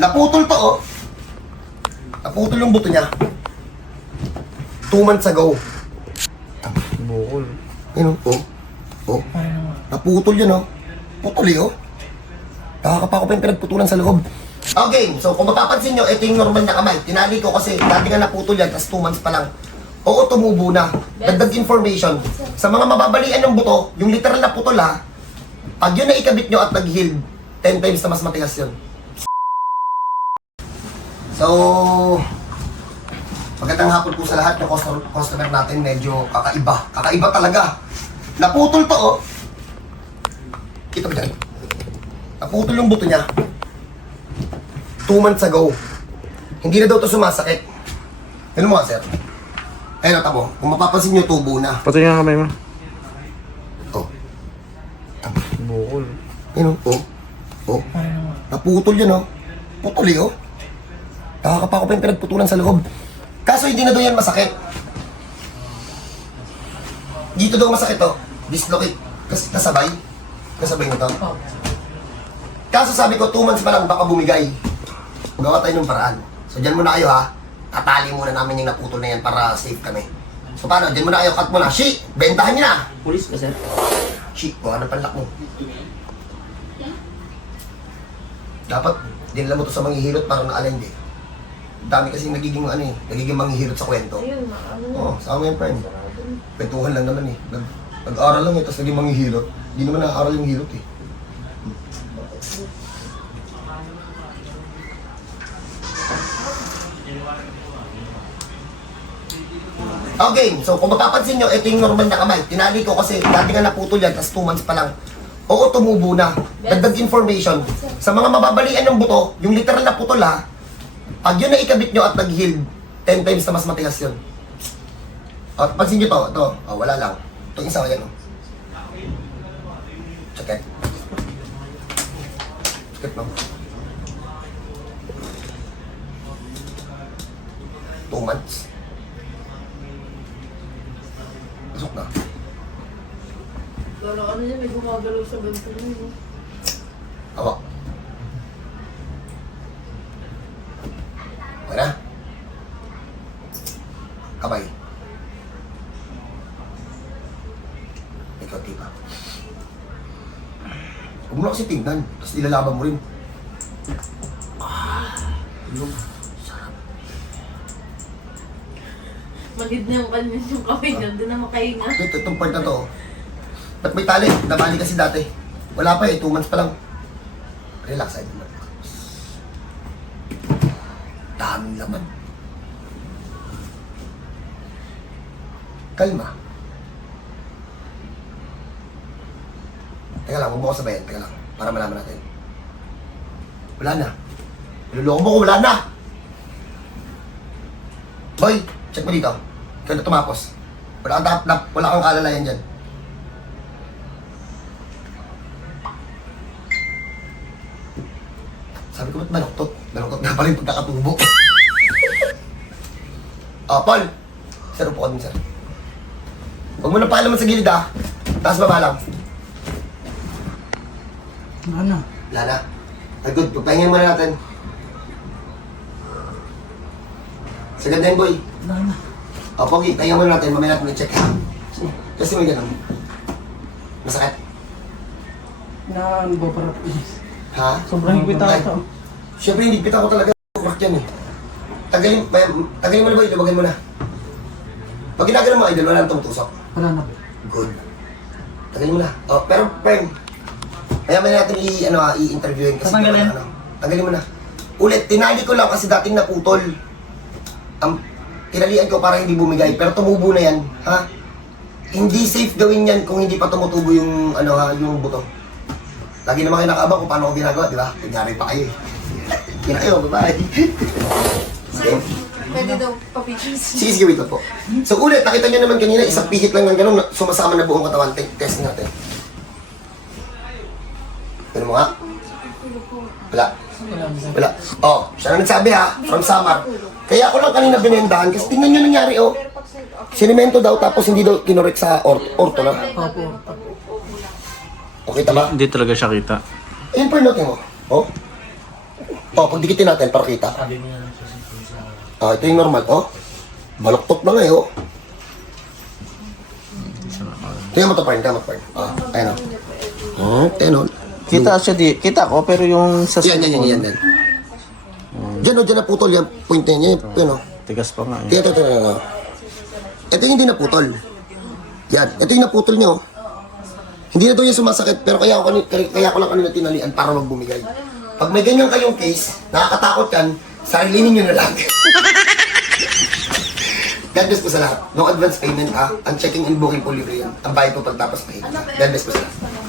Naputol to, oh. Naputol yung buto niya. Two months ago. Bukol. Ayun, oh. Oh. Naputol yun, oh. Putol, eh, oh. Nakakapa ko pa yung pinagputulan sa loob. Okay, so kung mapapansin nyo, ito yung normal na kamay. Tinali ko kasi dati nga naputol yan, tapos 2 months pa lang. Oo, tumubo na. Dagdag information. Sa mga mababalian ng buto, yung literal na putol ha, pag yun na ikabit nyo at nag-heal, 10 times na mas matigas yun. So, magandang hapon po sa lahat ng customer, customer natin. Medyo kakaiba. Kakaiba talaga. Naputol to, oh. Kita mo dyan. Naputol yung buto niya. Two months ago. Hindi na daw to sumasakit. Ano mo nga, sir? Ayun, tamo. Kung mapapansin nyo, tubo na. Pati nga kamay mo. Oh. Bukol. Ayun, oh. Oh. Naputol yun, oh. Putol, eh, oh. Nakakapa ko pa yung pinagputulan sa loob. Kaso hindi na daw yan masakit. Dito daw masakit, oh. Dislocate. Kasi kasabay. Kasabay nito. Kaso sabi ko, 2 months pa lang, baka bumigay. Gawa tayo ng paraan. So, dyan muna kayo, ha. Tatali muna namin yung naputol na yan para safe kami. So, paano? Dyan muna kayo, cut muna. Shi! Bentahan niyo na! Pulis ba, sir? Shit, baka na panlak mo. Dapat, dinala mo to sa manghihilot para na-align din. Dami kasi nagiging ano eh, nagiging manghihilot sa kwento. Ayun, ano Oo, oh, sa amin friend. Kwentuhan lang naman eh. Nag, nag-aral lang eh, tapos naging manghihilot. Hindi naman nakaaral yung hilot eh. Okay, so kung mapapansin nyo, ito yung normal na kamay. Tinali ko kasi dati nga naputol yan, tapos 2 months pa lang. Oo, tumubo na. Dagdag information. Sa mga mababalian ng buto, yung literal na putol ha, pag yun na ikabit nyo at nag-heal, 10 times na mas matigas yun. At pansin nyo to, ito, oh, wala lang. Ito isa yan. Oh. Check it. Check it, no? Two months. Pasok na. Pero ano yan, may gumagalaw sa ganito na yun. Hawak. Wala. Kamay. Ikaw, tipa. Huwag mo kasi tingnan. Tapos nilalaban mo rin. Magid na yung kanya yung kamay niya, doon na makahinga. Ito, itong part na to. Ba't may tali? Nabali kasi dati. Wala pa eh, 2 months pa lang. Relax, ay naman. Daming laman. Kalma. Teka lang, huwag mo ko sabayan. Teka lang, para malaman natin. Wala na. Niloloko mo ko, wala na! Boy, check mo dito. Ikaw na tumapos. Wala kang, tap, tap, wala kang kalalayan dyan. Sabi ko, ba't baluktot? Baluktot nga pa rin pagkakatubo. Ah, Paul. Sir, upo ka dun, sir. Huwag mo na paalaman sa gilid, ah. Taas baba lang. Ano? Wala na. Ay, good. Pagpahingin muna natin. Sagad na yun, boy. Wala na. O, Pogi, pahinga muna natin. Mamaya natin i-check. Kasi may ganun. Masakit. Na, ano ba para Ha? Sobrang higpit ako Ay. ito. Siyempre, hindi pita ko talaga kumak yan eh. Tagalin, may, tagalin mo na boy, lubagan mo na. Pag ginagano mo, idol, wala nang tumutusok. Wala na. Good. Tagalin mo na. Oh, pero, friend, kaya may natin i, ano, ah, i-interviewin kasi. Tatanggalin? Ano, tagalin mo na. Ulit, tinali ko lang kasi dating naputol. Ang tinalian ko para hindi bumigay, pero tumubo na yan, ha? Hindi safe gawin yan kung hindi pa tumutubo yung, ano ha, yung buto. Lagi naman kayo nakaabang kung paano ko ginagawa, di ba? Kunyari pa kayo eh. Kina kayo, bye-bye. Sige. Pwede daw papictures. Sige, sige, wait lang po. So ulit, nakita nyo naman kanina, isang pihit lang ng gano'n, sumasama na buong katawan. Te- Test natin. Ano mo nga? Wala. Wala. Oh, siya na nagsabi ha, from Samar. Kaya ako lang kanina binendahan kasi tingnan nyo nangyari oh. Sinimento daw tapos hindi daw kinorek sa or orto na. Opo. Okay tama? Hindi talaga siya kita. Ayun po yung note mo. Oh. O, pag dikitin natin, para kita. Ah, ito yung normal. Oh, baloktot na nga eh, oh. Tingnan mo to, Parn. Tingnan mo Parn. Ah, ayun, oh. Hmm, ayun, oh. Kita siya di, kita ko, pero yung sa Yan, yan, yan, yan, yan. Diyan, oh, diyan naputol yan. Point na yan. Yan, yan, oh. Tigas pa nga eh. Ito, ito, ito, ito. Ito yung hindi naputol. Yan. Ito yung naputol nyo. Hindi na daw yung sumasakit, pero kaya ako, kani- kaya ko lang kanina tinalian para wag bumigay. Pag may ganyan kayong case, nakakatakot yan, sarilinin nyo na lang. God bless po sa lahat. No advance payment ha. Ang checking and booking po libre yan. Ang bayad po pagtapos pahinga. God bless po sa lahat.